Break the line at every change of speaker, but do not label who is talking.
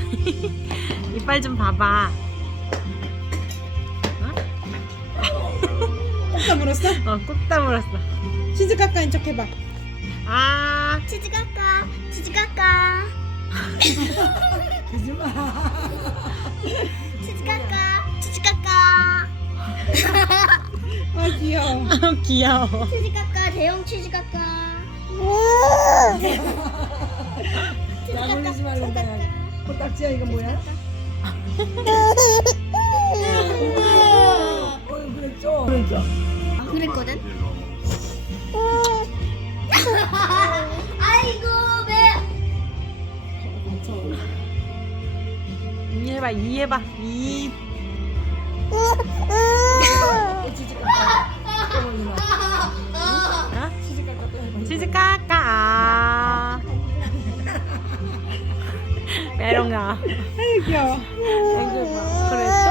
이빨 좀 봐봐.
꼭 다물었어?
꾹 다물었어.
치즈 깎아인 척 해봐.
아,
치즈 깎아, 치즈 깎아,
거짓말.
치즈 깎아, 치즈 깎아,
아 귀여워.
귀여워.
치즈 깎아, 대형 치즈 깎아.
약 올리지 말란다. 코딱지야 이거 뭐야? 그랬죠? 그랬죠?
그랬거든? 아이고, 배.
이 해봐, 이 해봐. 이.
치즈 깎아. 또 올리나?
어?
치즈 깎아 또 해봐.
치즈 까까. 빼롱아.
아유 귀여워.
아이고, 그래.